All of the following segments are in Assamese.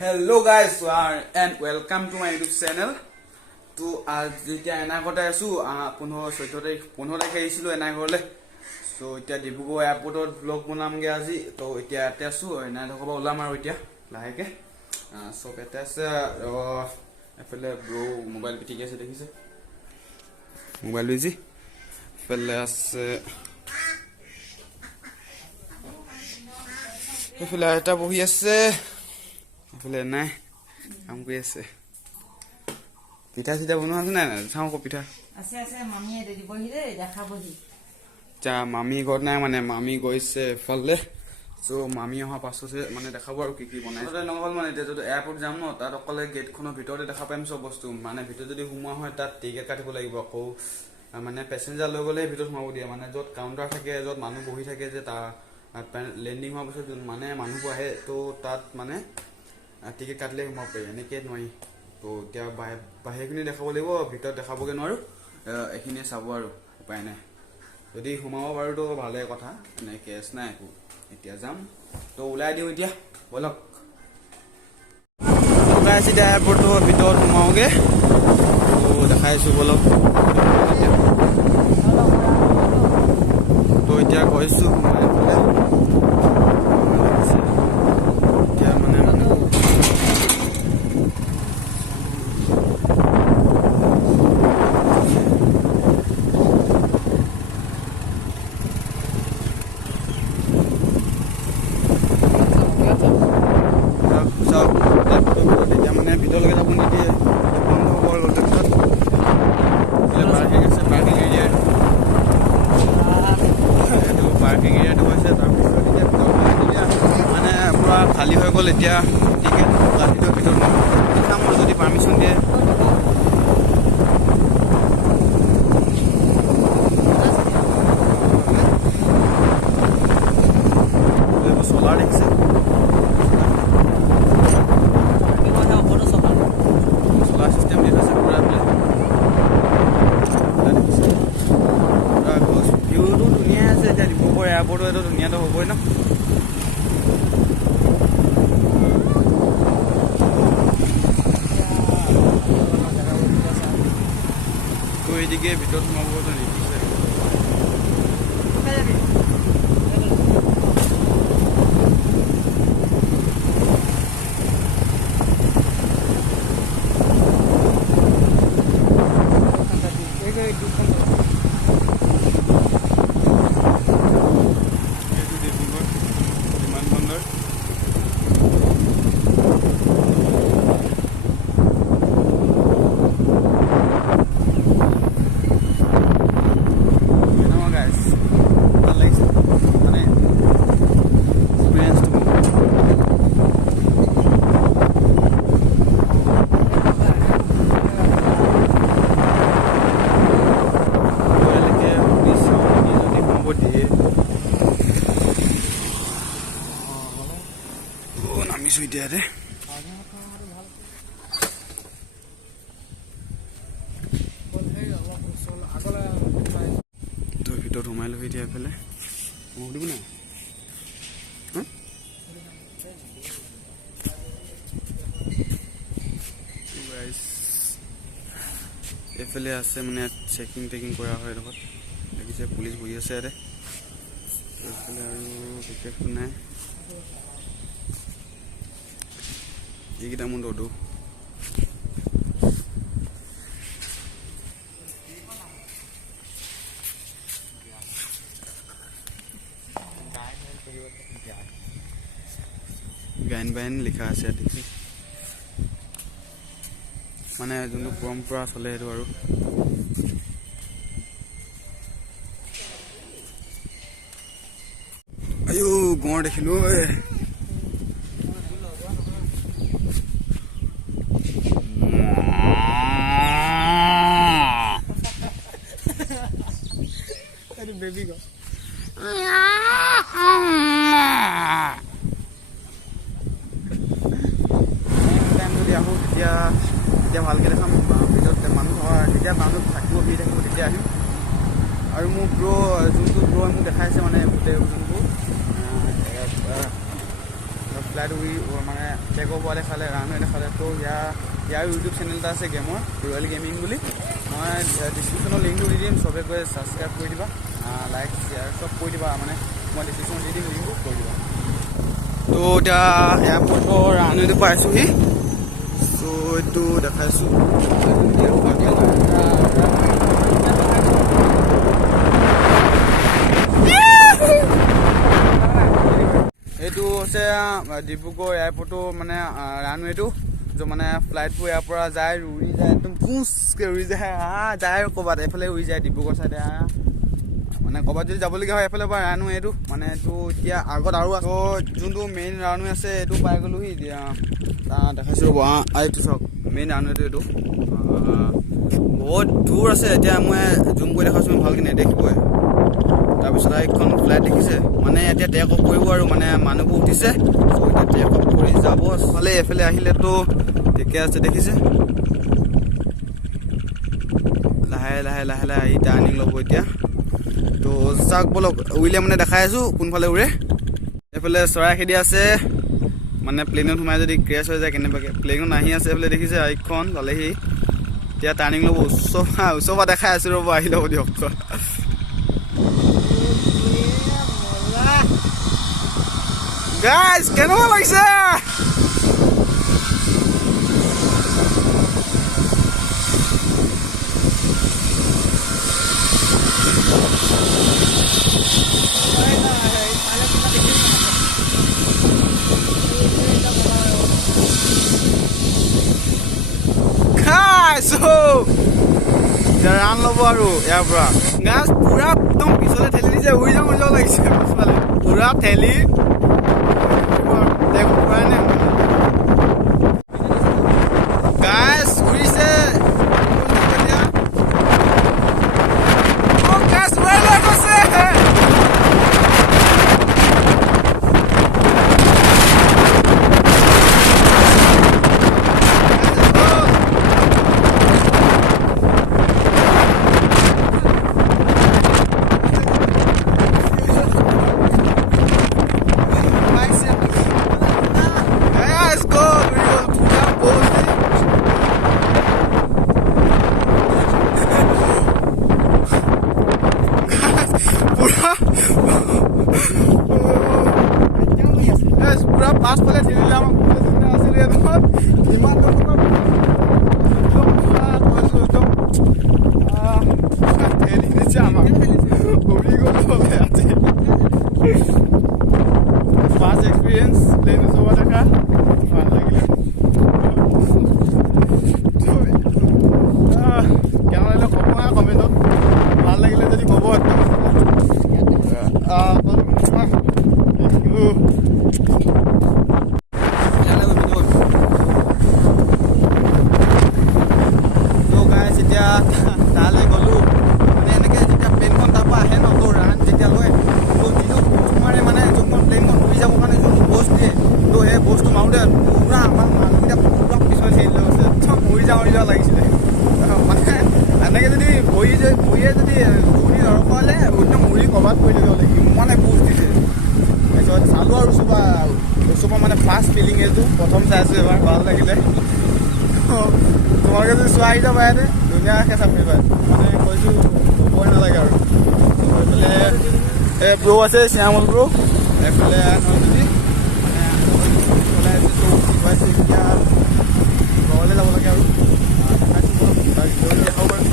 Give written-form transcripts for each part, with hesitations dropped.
Hello guys and welcome to my YouTube channel. To যেতিয়া এনাগতে আছো 15 তাৰিখে আহিছিলো এনাগৰলে সো এতিয়া dibrugarh এয়াৰপৰ্টত ব্লগ বনামগে আজি তো এতিয়া ইয়াতে আছো এনা ধকবা ওলাম আৰু এতিয়া লাহেকে সো পেতে আছে এফালে ব্ৰো মোবাইল পিটিকে আছে দেখিছে মোবাইল বিজি এফালে আছে এফালে এটা বহি আছে এফালে নাই কাম কৰি আছে পিঠা সিটা বনোৱা আছে না চাও কো পিঠা আছে আছে মামিয়ে দেৰি বহি ৰে দেখাবহি যা মামি ঘৰ নাই মানে মামি গৈছে ফলে সো মামি অহা পাছতে মানে দেখাব আৰু কি বনাই এটা নহল মানে এতিয়া যদি এয়াৰপৰ্ট যাম ন তাত অকলে গেটখনৰ ভিতৰতে দেখা পাম সব বস্তু মানে ভিতৰ যদি হুমা হয় তাত টিকেট কাটিব লাগিব আকৌ মানে প্যাসেঞ্জাৰ লৈ গলে ভিতৰ হুমাব দিয়ে মানে যত কাউন্টাৰ থাকে যত মানুহ বহি থাকে যে তা লেন্ডিং হোৱাৰ পিছত মানে মানুহ আহে তো তাত মানে টিকেট কাটলে হুমাব পায় এনেকে নয় তো এতিয়া বাহিৰখিনি দেখাব লাগিব ভিতৰত দেখাবগে নোৱাৰো এখিনি চাব আৰু উপায় নাই যদি হুমাব পাৰো তো ভালে কথা এনে কেছ নাই একো এতিয়া যাম তো উলাই দিও এতিয়া বলক গাইছি এয়াৰপৰ্টৰ ভিতৰত হুমাওগে তো দেখাইছো বলক তো এতিয়া গৈছো খালি হৈ গল এতিয়া টিকেট গাড়ীৰ ভিতৰত কাম যদি পাৰমিশন দিয়ে সোলাৰ দেখিছে সোলাৰ চিষ্টেম দি আছে পুৰা ভিউটো ধুনীয়া আছে এতিয়া ডিব্ৰুগড় এয়াৰপৰ্টো এইটো ধুনীয়াটো হ'বই ন এদিকে ভিতৰত সোমাবতো নিদিছে Dere তো ভিতৰত সোমাই লৈ দিয়া ফেলে দিব না এফালে আছে মানে চেকিং টেকিং কৰা হয় লগত দেখিছে পুলিচ বহি আছে ইয়াতে এফালে আৰু বিশেষ নাই এইকেইটা মোৰ দৌৰো গায়ন বায়ন লিখা আছে দেখি মানে যোনটো পৰম্পৰা চলে সেইটো আৰু আয়ো গঁড় দেখিলো baby go time যদি আহো তেতিয়া ভালকে দেখাম ভিতৰত মানুহ হয় তেতিয়া মানুহ থাকিব ভিৰ থাকিব তেতিয়া আহিম আৰু মোৰ ব্ৰো যোনটো ব্ৰো মোক দেখাইছে মানে গোটেই যোনটো ফ্লাইট উৰি মানে টেক অফ হোৱা দেখালে ৰানৱে দেখালে। তো ইয়াৰ ইউটিউব চেনেল এটা আছে গেমৰ ৰয়েল গেমিং বুলি। মই ডিছক্ৰিপশ্যনৰ লিংকটো দি দিম, চবে গৈ ছাবস্ক্ৰাইব কৰি দিবা, লাইক শ্বেয়াৰ চব কৰি দিবা। মানে মই ডিছক্ৰিপশ্যনত দি দিম, লিংকটো কৰি দিবা। তো এতিয়া এয়াৰপৰ্টৰ ৰানৱেটো পাইছোঁহি। চ' এইটো দেখাইছোঁ। এইটো হৈছে ডিব্ৰুগড় এয়াৰপৰ্টৰ মানে ৰানৱেটো, য'ত মানে ফ্লাইটবোৰ ইয়াৰ পৰা যায়, উৰি যায়, একদম পুচকৈ উৰি যায়, যায় আৰু ক'ৰবাত এইফালে উৰি যায় ডিব্ৰুগড় চাইডে। মানে ক'ৰবাত যদি যাবলগীয়া হয় এইফালে পৰা ৰানৱে এইটো মানে এইটো এতিয়া আগত আৰু আকৌ যোনটো মেইন ৰানৱে আছে এইটো পাই গ'লোহি। এতিয়া দেখাইছোঁ ৰ'ব, এইটো চাওক মেইন ৰানৱেটো। এইটো বহুত দূৰ আছে, এতিয়া মই জুম কৰি দেখাইছোঁ, ভালকৈ নেদেখিবই। তাৰপিছত এইখন ফ্লাইট দেখিছে, মানে এতিয়া টেক অফ কৰিব আৰু মানে মানুহবোৰ উঠিছে। চ' এতিয়া টেক অফ কৰি যাব চালে এইফালে আহিলেতো ঠিকে আছে, দেখিছে লাহে লাহে লাহে লাহে আহি টাৰ্ণিং ল'ব এতিয়া। তো চাওক বলক উৰিলে মানে দেখাই আছোঁ কোনফালে উৰে। এইফালে চৰাই খেদি আছে, মানে প্লেনত সোমাই যদি ক্ৰেছ হৈ যায় কেনেবাকৈ। প্লেনত আহি আছে এইফালে দেখিছে, এইখন পালেহি এতিয়া টাৰ্ণিং ল'ব। ওচৰৰ পৰা দেখাই আছোঁ ৰ'ব, আহি ল'ব দিয়ক। গাইজ কেনেকুৱা লাগিছে? ৰান ল'ব আৰু ইয়াৰ পৰা গাছ পুৰা একদম পিছলে ঠেলি দিছে, উৰি যাব লাগিছে পিছফালে পুৰা ঠেলি গাছ উৰিছে। পুৰা পাছফালে ঠেলিলে আমাক আছিলে ইমান ঠেলি দিছে আমাক, উৰি গ'লে আজি ফাৰ্ষ্ট এক্সপিৰিয়েঞ্চ প্লেন ওচৰৰ দেখা, ভাল লাগিলে। কেনে লাগিলে ক'ব আৰু কমেণ্টত, ভাল লাগিলে যদি ক'ব। এতিয়া তালৈ গ'লোঁ মানে এনেকৈ যেতিয়া প্লেনখন তাৰপৰা আহে ন, তো ৰান যেতিয়া লয় তো যিটো মাৰে মানে যোনখন প্লেনখন উৰি যাবৰ কাৰণে যোনটো বস্তু দিয়ে, তো সেই বস্তু মাৰোঁতে পুৰা আমাৰ মানুহকেইটা পুৰা পিছলৈ ঠেলি লৈ গৈছে, একদম উৰি যাওঁ লাগিছিলে। মানে এনেকৈ যদি ভৰিয়ে যদি উৰি নৰখালে একদম উৰি ক'ৰবাত পৰি গ'লে ইমানে বুজ দিছে। তাৰপিছত চালোঁ আৰু ওচৰৰ মানে ফাৰ্ষ্ট ফিলিং এইটো প্ৰথম চাইছোঁ এবাৰ, ভাল লাগিলে। তোমালোকে যদি চোৱা আহি যাবা ইয়াতে ধুনীয়াকৈ চাবি পায়, মানে কৈছোঁ ক'বই নালাগে আৰু। এইফালে এই ব্ৰ আছে শ্যামল ব্ৰ, এইফালে নদী মানে ওলাই আছে। এতিয়া ঘৰলৈ যাব লাগে আৰু দেখাব পাৰিম।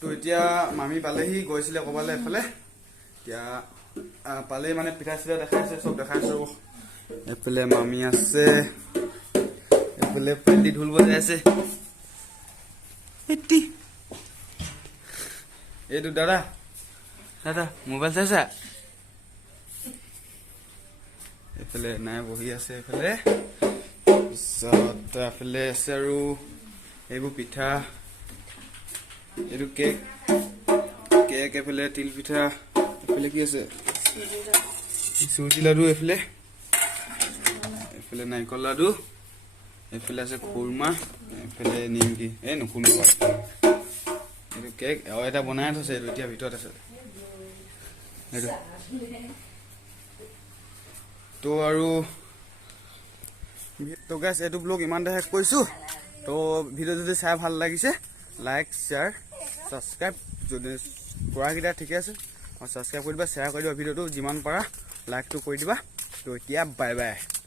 তো এতিয়া মামী পালেহি, গৈছিলে ক'বালে এফালে, এতিয়া পালেহি মানে পিঠা চিঠা দেখাইছে, চব দেখাইছে। এইফালে মামী আছে, এইফালে পেণ্টি ঢোল বজাই আছে। এইটো দাদা মোবাইল চাইছা? এইফালে নাই বহি আছে। এইফালে পিছত এফালে আছে আৰু এইবোৰ পিঠা, এইটো কেক, এইফালে তিল পিঠা, এইফালে কি আছে চুজি লাডু, এইফালে নাৰিকল লাডু, এইফালে আছে খুৰমা, এইফালে নিমকি। এই নুখুলো এইটো কেক আৰু এটা বনাই থৈছে, এইটো এতিয়া ভিতৰত আছে এইটো। তো আৰু তো গাইছ এইটো ব্লগ ইমানতে শেষ কৰিছোঁ। তো ভিডিঅ' যদি চাই ভাল লাগিছে লাইক শ্বেয়াৰ ছাবস্ক্ৰাইব যদি কৰাকেইটা ঠিকে আছে ছাবস্ক্ৰাইব কৰি দিবা, শ্বেয়াৰ কৰি দিবা ভিডিঅ'টো যিমান পাৰা, লাইকটো কৰি দিবা। তো এতিয়া বাই বাই।